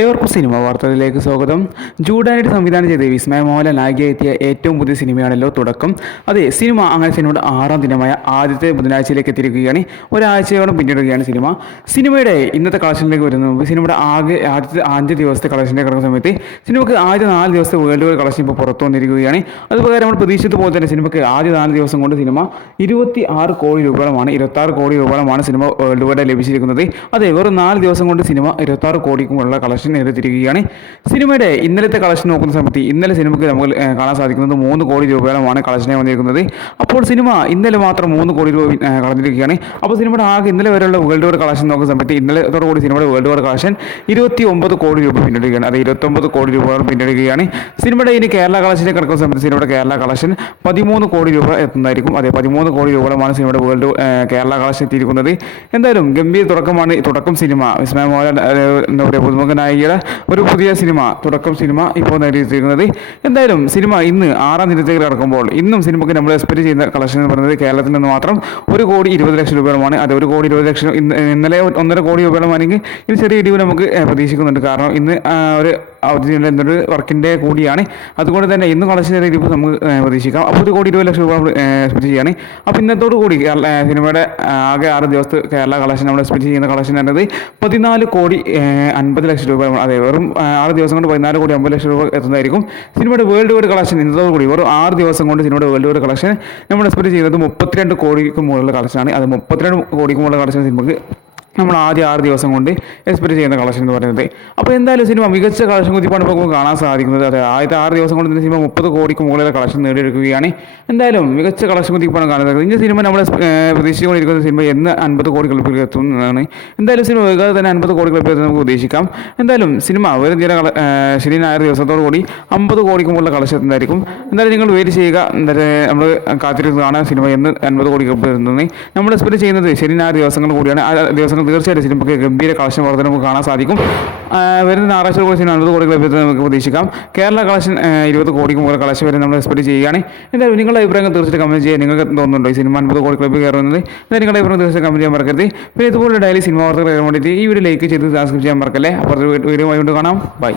ഏവർക്കും സിനിമ വാർത്തകളിലേക്ക് സ്വാഗതം. ജൂഡാനായിട്ട് സംവിധാനം ചെയ്ത് വിസ്മയ മോഹൻലാൽ നായികയായി എത്തിയ ഏറ്റവും പുതിയ സിനിമയാണല്ലോ തുടക്കം. അതെ, സിനിമയുടെ 6ാം ദിനമായ ആദ്യത്തെ ബുധനാഴ്ചയിലേക്ക് എത്തിയിരിക്കുകയാണ്. ഒരാഴ്ചയോളം പിന്നിടുകയാണ് സിനിമയുടെ ഇന്നത്തെ കളക്ഷനിലേക്ക് വരുന്ന മുമ്പ് സിനിമയുടെ ആദ്യത്തെ 5 ദിവസത്തെ കളക്ഷനിലേക്ക് കിടക്കുന്ന സമയത്ത് സിനിമയ്ക്ക് ആദ്യ 4 ദിവസത്തെ വേൾഡ് വൈഡ് കളക്ഷൻ ഇപ്പോൾ പുറത്തു വന്നിരിക്കുകയാണ്. അതുപോലെ നമ്മൾ പ്രതീക്ഷിച്ചതുപോലെ തന്നെ സിനിമയ്ക്ക് ആദ്യ 4 ദിവസം കൊണ്ട് സിനിമ 26 കോടി രൂപയോളമാണ് 26 കോടി രൂപയോളമാണ് സിനിമ വേൾഡ് വൈഡ് ലഭിച്ചിരിക്കുന്നത്. അതെ, വെറും 4 ദിവസം കൊണ്ട് സിനിമ 26 കോടിക്കുമുള്ള കളക്ഷൻ നേടിത്തിരിക്കുകയാണ്. സിനിമയുടെ ഇന്നലത്തെ കളക്ഷൻ നോക്കുന്ന സമയത്ത് ഇന്നലെ സിനിമയ്ക്ക് നമുക്ക് കാണാൻ സാധിക്കുന്നത് 3 കോടി രൂപയോളമാണ് കളക്ഷനായി വന്നിരിക്കുന്നത്. അപ്പോൾ സിനിമ ഇന്നലെ മാത്രം 3 കോടി രൂപ കളഞ്ഞിരിക്കുകയാണ്. അപ്പോൾ സിനിമയുടെ ആകെ ഇന്നലെ വരെയുള്ള വേൾഡ് വൈഡ് കളക്ഷൻ നോക്കുന്ന സമയത്ത് ഇന്നലത്തോടുകൂടി സിനിമയുടെ വേൾഡ് വൈഡ് കളക്ഷൻ 29 കോടി രൂപ പിന്നിടുകയാണ്. അത് 29 കോടി രൂപ പിന്നിടുകയാണ്. സിനിമയുടെ ഇനി കേരള കളക്ഷനിലേക്ക് കിടക്കുന്ന സമയത്ത് സിനിമയുടെ കേരള കളക്ഷൻ 13 കോടി രൂപ എത്തുന്നതായിരിക്കും. അതെ, 13 കോടി രൂപയോളമാണ് സിനിമയുടെ വേൾഡ് കേരള കളക്ഷൻ എത്തിയിരിക്കുന്നത്. എന്തായാലും ഗംഭീര തുടക്കം സിനിമ വിസ്മയ മോഹൻലാൽ എന്താ പറയുക പുതുമുഖനായി ഒരു പുതിയ തുടക്കം സിനിമ ഇപ്പോൾ നേടിയിരിക്കുന്നത്. എന്തായാലും സിനിമ ഇന്ന് 6ാം ദിനത്തേക്ക് കിടക്കുമ്പോൾ ഇന്നും സിനിമയ്ക്ക് നമ്മൾ എക്സ്പെക്ട് ചെയ്യുന്ന കളക്ഷൻ എന്ന് പറയുന്നത് കേരളത്തിൽ നിന്ന് മാത്രം 1 കോടി 20 ലക്ഷം രൂപയോളമാണ്. അത് 1 കോടി 20 ലക്ഷം ഇന്നലെ 1.5 കോടി രൂപയോളമാണെങ്കിൽ ഇത് ചെറിയ ഇടിവ് നമുക്ക് പ്രതീക്ഷിക്കുന്നുണ്ട്. കാരണം ഇന്ന് ഒരു അവധിയുള്ള എന്തൊരു വർക്കിൻ്റെ കൂടിയാണ്. അതുകൊണ്ട് തന്നെ ഇന്ന് കളക്ഷൻ ചെറിയ ഇടിവ് നമുക്ക് പ്രതീക്ഷിക്കാം. അപ്പോൾ 1 കോടി 20 ലക്ഷം രൂപ എക്സ്പെക്ട് ചെയ്യാണ്. അപ്പോൾ ഇന്നത്തോടു കൂടി സിനിമയുടെ ആകെ 6 ദിവസത്തെ കേരള കളക്ഷൻ നമ്മൾ എക്സ്പെക്ട് ചെയ്യുന്ന കളക്ഷൻ എന്നത് 14 കോടി 50 ലക്ഷം രൂപ. അതെ, വെറും 6 ദിവസം കൊണ്ട് 14 കോടി 50 ലക്ഷം രൂപ എത്തുന്നതായിരിക്കും. സിനിമയുടെ വേൾഡ് വൈഡ് കളക്ഷൻ ഇന്നത്തോടുകൂടി വെറും 6 ദിവസം കൊണ്ട് സിനിമയുടെ വേൾഡ് വൈഡ് കളക്ഷൻ നമ്മൾ എക്സ്പെക്ട് ചെയ്യുന്നത് 32 കോടിക്ക് മുകളിലുള്ള കളക്ഷനാണ്. അത് 32 കോടിക്ക് മുകളിലുള്ള കളക്ഷൻ സിനിമക്ക് നമ്മൾ ആദ്യ 6 ദിവസം കൊണ്ട് എക്സ്പെക്ട് ചെയ്യുന്ന കളക്ഷൻ എന്ന് പറയുന്നത്. അപ്പോൾ എന്തായാലും സിനിമ മികച്ച കളക്ഷൻ കുതിപ്പാണ് ഇപ്പോൾ കാണാൻ സാധിക്കുന്നത്. അതെ, ആദ്യത്തെ 6 ദിവസം കൊണ്ട് സിനിമ 30 കോടിക്ക് മുകളിലെ കളക്ഷൻ നേടിയെടുക്കുകയാണ്. എന്തായാലും മികച്ച കളക്ഷൻ കുതിപ്പാണ് കാണുന്നത്. ഇനി സിനിമ നമ്മൾ പ്രതീക്ഷിച്ചുകൊണ്ടിരിക്കുന്ന സിനിമ എന്ന് 50 കോടി ക്ലബിൽ എത്തുന്നതാണ്. എന്തായാലും സിനിമ വേഗം തന്നെ 50 കോടി ക്ലബിൽ എത്തുന്നത് നമുക്ക് പ്രതീക്ഷിക്കാം. എന്തായാലും സിനിമ വരും ശനി ഞായർ ദിവസത്തോടു കൂടി 50 കോടിക്ക് മുകളിലെ കളക്ഷൻ എത്തുന്നതായിരിക്കും. എന്തായാലും നിങ്ങൾ വെയിറ്റ് ചെയ്യുക. എന്തായാലും നമ്മൾ കാത്തിരുന്ന് കാണാൻ സിനിമ എന്ന് 50 കോടി ക്ലബിൽ എത്തുന്നത് നമ്മൾ എക്സ്പെക്ട് ചെയ്യുന്നത് ശനി ഞായർ ദിവസങ്ങൾ കൂടിയാണ്. ആ ദിവസങ്ങൾ തീർച്ചയായിട്ടും സിനിമയ്ക്ക് ഗംഭീര കളക്ഷൻ വർദ്ധന നമുക്ക് കാണാൻ സാധിക്കും. വരുന്ന ഞായറാഴ്ച കൂടി സിനിമ 50 കോടി ക്ലബിൽ നമുക്ക് പ്രതീക്ഷിക്കാം. കേരള കളക്ഷൻ 20 കോടിക്ക് മുകളിൽ കളക്ഷൻ വരെ നമ്മൾ എക്സ്പെക്ട് ചെയ്യുകയാണ്. എന്തായാലും നിങ്ങളുടെ അഭിപ്രായങ്ങൾ തീർച്ചയായിട്ടും കമൻറ്റ് ചെയ്യുക. നിങ്ങൾക്ക് തോന്നുന്നുണ്ടോ ഈ സിനിമ 50 കോടി ക്ലബിൽ കയറുന്നത്? എന്നാൽ നിങ്ങളുടെ അഭിപ്രായം തീർച്ചയായും കമൻറ്റ് ചെയ്യാൻ മറക്കരുത്. പിന്നെ ഇതുപോലെ ഡെയിലി സിനിമ വാർത്തകൾ അറിയാൻ വേണ്ടിയിട്ട് ഈ വീഡിയോ ലൈക്ക് ചെയ്ത് സബ്സ്ക്രൈബ് ചെയ്യാൻ മറക്കല്ലേ. അപ്പോൾ വീഡിയോ ആയി കൊണ്ട് കാണാം. ബൈ.